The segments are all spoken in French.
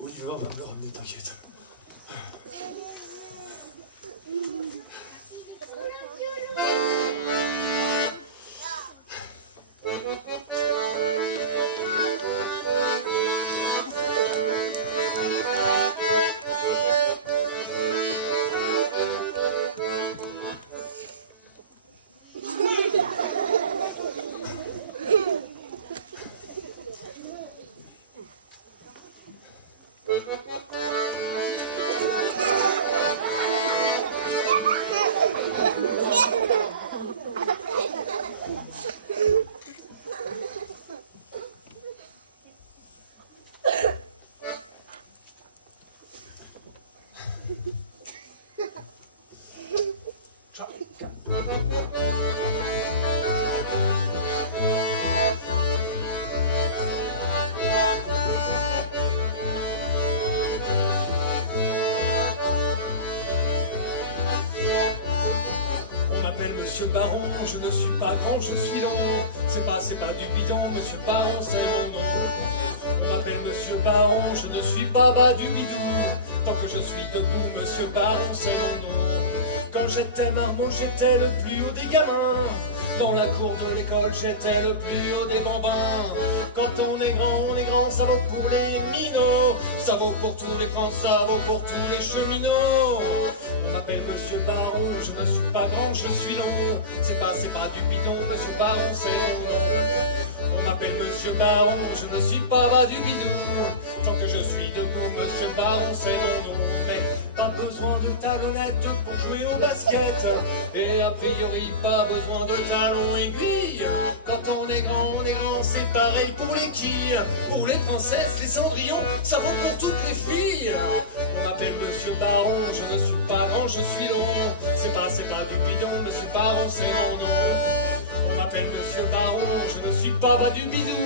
Oliver va me le ramener, t'inquiète. Monsieur Baron, je ne suis pas grand, je suis long. C'est pas du bidon, Monsieur Baron, c'est mon nom. On m'appelle Monsieur Baron, je ne suis pas bas du bidou. Tant que je suis debout, Monsieur Baron, c'est mon nom. Quand j'étais marmot, j'étais le plus haut des gamins. Dans la cour de l'école, j'étais le plus haut des bambins. Quand on est grand, ça vaut pour les minots. Ça vaut pour tous les grands, ça vaut pour tous les cheminots. On m'appelle Monsieur Baron, je ne suis pas grand, je suis long. C'est pas du bidon, Monsieur Baron, c'est mon nom. On m'appelle Monsieur Baron, je ne suis pas bas du bidon. Tant que je suis debout, Monsieur Baron, c'est mon nom. Mais pas besoin de talonnettes pour jouer au basket. Et a priori, pas besoin de talons aiguilles. Quand on est grand, c'est pareil pour les quilles. Pour les princesses, les cendrillons, ça vaut pour toutes les filles. On m'appelle Monsieur Baron, je ne suis pas grand, je suis long. C'est pas du bidon, Monsieur Baron, c'est mon nom. On m'appelle Monsieur Baron, je ne suis pas bas du bidou.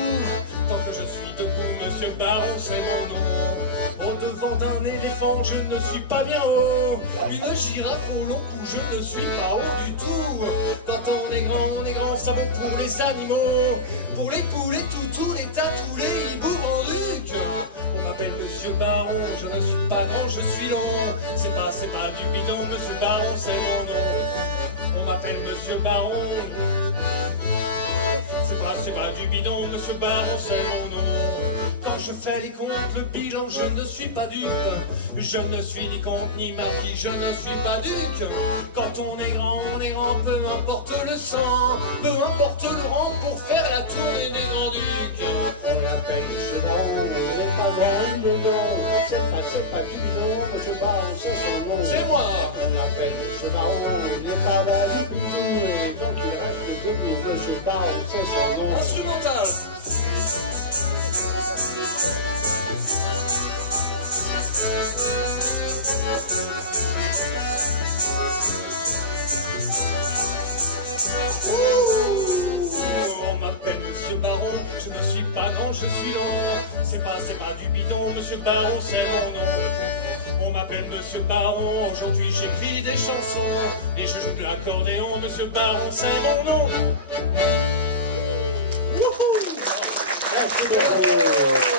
Tant que je suis debout, Monsieur Baron, c'est mon nom. Au devant d'un éléphant, je ne suis pas bien haut. Une girafe au long cou, je ne suis pas haut du tout. Quand on est grand, ça vaut pour les animaux. Pour les poules, les toutous, les tatous, les hiboux banducs. On m'appelle Monsieur Baron, je ne suis pas grand, je suis long. C'est pas du bidon, Monsieur Baron, c'est mon nom. On m'appelle Monsieur Baron. C'est pas du bidon, Monsieur Baron, c'est mon nom. Quand je fais les comptes, le bilan, je ne suis pas dupe. Je ne suis ni comte ni marquis, je ne suis pas duc. Quand on est grand, peu importe le sang, peu importe le rang pour faire la tournée des grands ducs. On l'appelle Monsieur Baron, il n'est pas grand, il est long. C'est pas du bidon, Monsieur Baron, c'est son nom. C'est moi. On l'appelle Monsieur Baron, il n'est pas bas du bidou. Et donc il reste debout, Monsieur Baron, c'est son nom. Instrumental. On m'appelle Monsieur Baron, je ne suis pas grand, je suis long. C'est pas du bidon, Monsieur Baron, c'est mon nom. On m'appelle Monsieur Baron, aujourd'hui j'écris des chansons. Et je joue de l'accordéon, Monsieur Baron, c'est mon nom. Merci beaucoup.